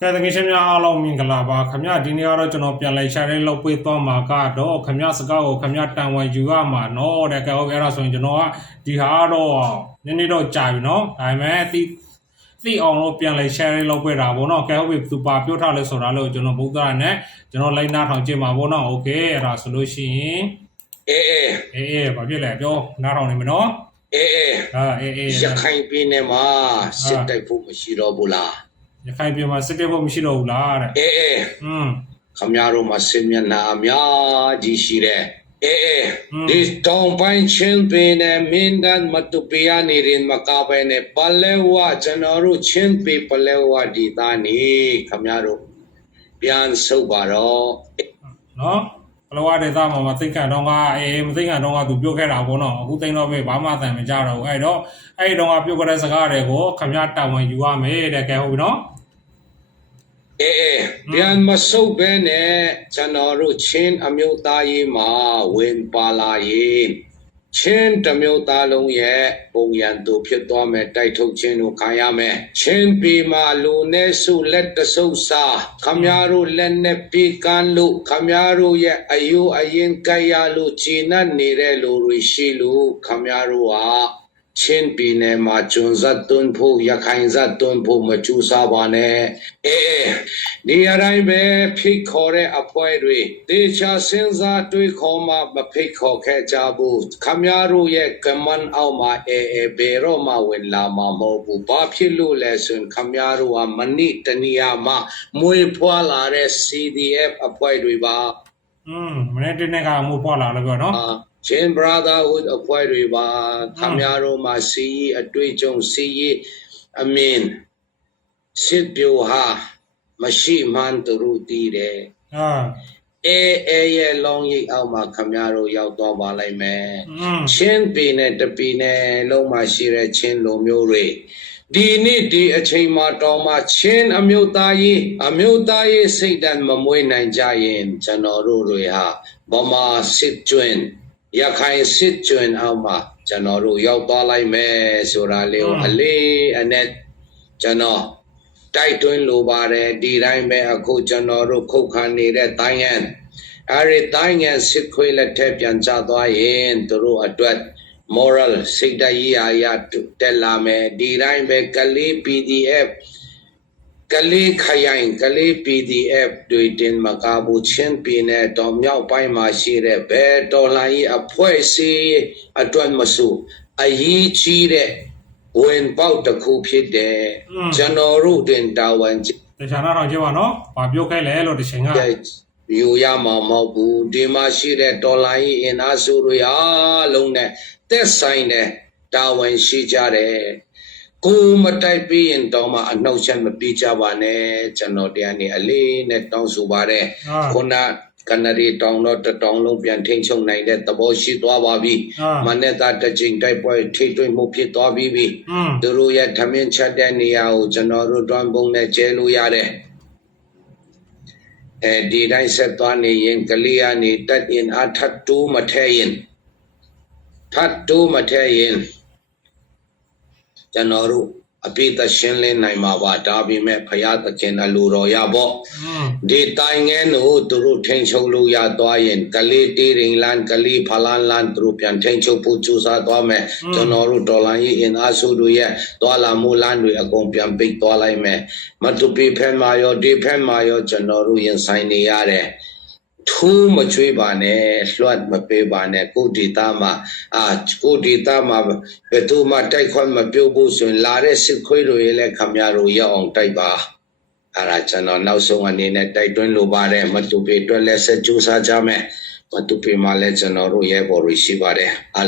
ကဲတကယ်ချင်းများအားလုံးမင်္ဂလာပါခမရဒီနေ့ကတော့ကျွန်တော်ပြန်လဲရှာတဲ့လောက်ပေးသွားမှာကတော့ခမရစကားကိုခမရတန်ဝန်ယူရမှာနော်တဲ့ကဲဟုတ်ပြီအဲ့ဒါဆိုရင်ကျွန်တော်ကဒီဟာတော့နည်းနည်းတော့ကြာပြီနော်ဒါပေမဲ့သိသိအောင်လို့ပြန်လဲ share လုပ်ပေးတာဗောနော်ကဲဟုတ်ပြီသူပါပြောထားလဲဆိုတာလို့ကျွန်တော်ဗုဒ္ဓရနဲ့ကျွန်တော်လိုက်နာထောင်ကြည့်မှာဗောနော်โอเคအဲ့ဒါဆိုလို့ရှိရင် အေးအေး အေးအေးဘာဖြစ်လဲပြောနားထောင်နေမနော် အေးအေး ဟာအေးအေး ရခိုင်ပြည်နယ်မှာစစ်တိုက်ဖို့မရှိတော့ဘူးလား ရခိုင်ပြည်မှာစစ်တပ်ဘုံမရှိတော့ဘူးလားတဲ့အေးအေးอืมခမရတို့မှာစစ်မျက်နှာအများကြီးရှိတယ်အေးအေးဒီတောင်ပိုင်းချင်းပင်နဲ့မင်းတန်မတူပီယာနေရင်မကပဲနဲ့ပလဲဝကျွန်တော်တို့ချင်းပင်ပလဲဝဒီသားနေခမရတို့ပြန်ဆုပ်ပါတော့နော်ဘလောဝဒေသမမှာသိက္ခာတော်ကအဲမသိက္ခာတော်ကသူပြောခဲ့တာပေါ့နော်အခုသိမ်းတော့ပဲဘာမှအတန်မကြတော့ဘူးအဲ့တော့အဲ့ဒီတော့ကပြောခဲ့တဲ့စကားတွေကိုခမရတာဝန်ယူရမယ်တဲ့ကဲဟုတ်ပြီနော် အေးအေးပြန်မဆုပ်ပဲနဲ့ကျွန်တော်တို့ချင်းအမျိုးသားရေးမှာဝင်ပါလာရင်ချင်းတစ်မျိုးသားလုံးရဲ့ပုံရန်သူဖြစ်သွားမယ်တိုက်ထုတ်ချင်းတို့ခံရမယ်ချင်းပြည်မှာလူနဲ့စုလက်တဆုပ်စာခမည်းတော်လက်နဲ့ပြေကန်လို့ခမည်းတော်ရဲ့အယုအရင်ကြိုက်ရလို့ခြေနဲ့နေတဲ့လူတွေရှိလို့ခမည်းတော်ဟာ ချင်းပြည်နယ်မှာကျွန်းဇတ်သွန်းဖို့ရခိုင်ဇတ်သွန်းဖို့မကြိုးစားပါနဲ့အေးအေးဒီအတိုင်းပဲဖိတ်ခေါ်တဲ့အဖွဲတွေတေချာစဉ်းစားတွေးခေါ်မှမဖိတ်ခေါ်ခဲ့ကြဘူးခမည်းတော်ရဲ့ကမန်အောင်မှာအေးအေးဘေရောမှာဝင်လာမှာမဟုတ်ဘူးဘာဖြစ်လို့လဲဆိုရင်ခမည်းတော်ကမနစ်တနီယာမှာမွေဖွာလာတဲ့ CDF အဖွဲတွေပါอืมမနေ့တနေ့ကမိုးပွားလာလို့ပြောနော်အာ ချင်း brotherhood အဖွဲ့တွေပါခမရတို့မှာစီးအတွေ့အကြုံစီးအမင်စစ်ပြိုဟာမရှိမှန်သူတို့တည်တယ်ဟာအဲအဲရဲ့လောင်းရိပ်အောက်မှာခမရတို့ရောက်တော့ပါလိုက်မယ်อืมချင်းပင်နဲ့တပီနဲ့လုံးမှာရှိတဲ့ချင်းလူမျိုးတွေဒီနေ့ဒီအချိန်မှာတော်မှာချင်းအမျိုးသားရေးအမျိုးသားရေးစိတ်ဓာတ်မမွေးနိုင်ကြရင်ကျွန်တော်တို့တွေဟာဗမာစစ်ကျွန်း ရခိုင်စစ်ကျွန်းအောက်မှာကျွန်တော်တို့ရောက်သွားလိုက်မယ်ဆိုတာလေးကိုအလေးအနက်ကျွန်တော်တိုက်တွန်းလိုပါတယ်ဒီတိုင်းပဲအခုကျွန်တော်တို့ခုတ်ခံနေတဲ့တိုင်းရန်အဲ့ဒီတိုင်းရန်စစ်ခွေးလက်ထက်ပြန်ချသွားရင်သူတို့အတွက် moral စိတ်ဓာတ်ရေးရာရတက်လာမယ်ဒီတိုင်းပဲကလေး PDF ကလေးခရိုင်ကလေး PDF တွေတင်မကဘူးချင်းပြည်နယ်တော်မြောက်ပိုင်းမှာရှိတဲ့ဘယ်တော်လှန်ရေးအဖွဲ့အစည်းအတွက်မဆိုအရေးကြီးတဲ့ဝင်ပေါက်တစ်ခုဖြစ်တယ်ကျွန်တော်တို့တင်တာဝန်ကျတခြားနားထောင်ကြည့်ပါနော်ဘာပြောခဲ့လဲလို့တချိန်ကတဲ့ယူရမှာမဟုတ်ဘူးဒီမှာရှိတဲ့ဒေါ်လာကြီးအင်အားစုတွေအားလုံးနဲ့သက်ဆိုင်တဲ့တာဝန်ရှိကြတယ် ကိုမတိုက်ပြီးရင်တော့မှအနှောက်အယှက်မပြေးကြပါနဲ့ကျွန်တော်တရားနေအလေးနဲ့တောင်းဆိုပါတယ်ဟာခုနကနရီတောင်းတော့တတောင်းလုံးပြန်ထိန်ချုံနိုင်တဲ့သဘောရှိသွားပါပြီဟာမနေ့ကတစ်ချိန်တိုက်ပွဲထိတွေ့မှုဖြစ်သွားပြီးပြီอืมသူတို့ရဲ့ထမင်းချက်တဲ့နေရာကိုကျွန်တော်တို့တွန်းပုံနဲ့ကျဲလို့ရတယ်အဲဒီတိုင်းဆက်သွားနေရင်ကလေးကနေတက်ရင်အထတ်တူးမထဲရင်ထတ်တူးမထဲရင် ကျွန်တော်တို့အပိသရှင်းလင်းနိုင်မှာပါဒါပေမဲ့ဖရာသခင်အလိုတော်ရပေါ့อืมဒီတိုင်ငယ်တို့သူတို့ထိန်ချုပ်လို့ရသွားရင်ကလေးတီရင်လန်ကလေးဖလန်လန်သူတို့ပြန်ထိန်ချုပ်ဖို့ကြိုးစားသွားမယ်ကျွန်တော်တို့ဒေါ်လာကြီးအင်အားစုတို့ရဲ့သွားလာမှုလမ်းတွေအကုန်ပြန်ပိတ်သွားလိုက်မယ်မတူပီဖက်မှာရောဒီဖက်မှာရောကျွန်တော်တို့ရင်ဆိုင်နေရတယ် ထူးမချွေးပါနဲ့လွှတ်မပေးပါနဲ့ကိုဒီတာမှာအာကိုဒီတာမှာဘယ်သူမှတိုက်ခွင့်မပြုတ်ဘူးဆိုရင်လာတဲ့စစ်ခွေးတွေလည်းခမရတို့ရောက်အောင်တိုက်ပါအဲ့ဒါကျွန်တော်နောက်ဆုံးအနေနဲ့တိုက်တွန်းလိုပါတယ်မတူပေအတွက်လည်းဆက်ကြိုးစားကြမယ်မတူပေမှာလည်းကျွန်တော်တို့ရဲဘော်တွေရှိပါတယ်အားလုံး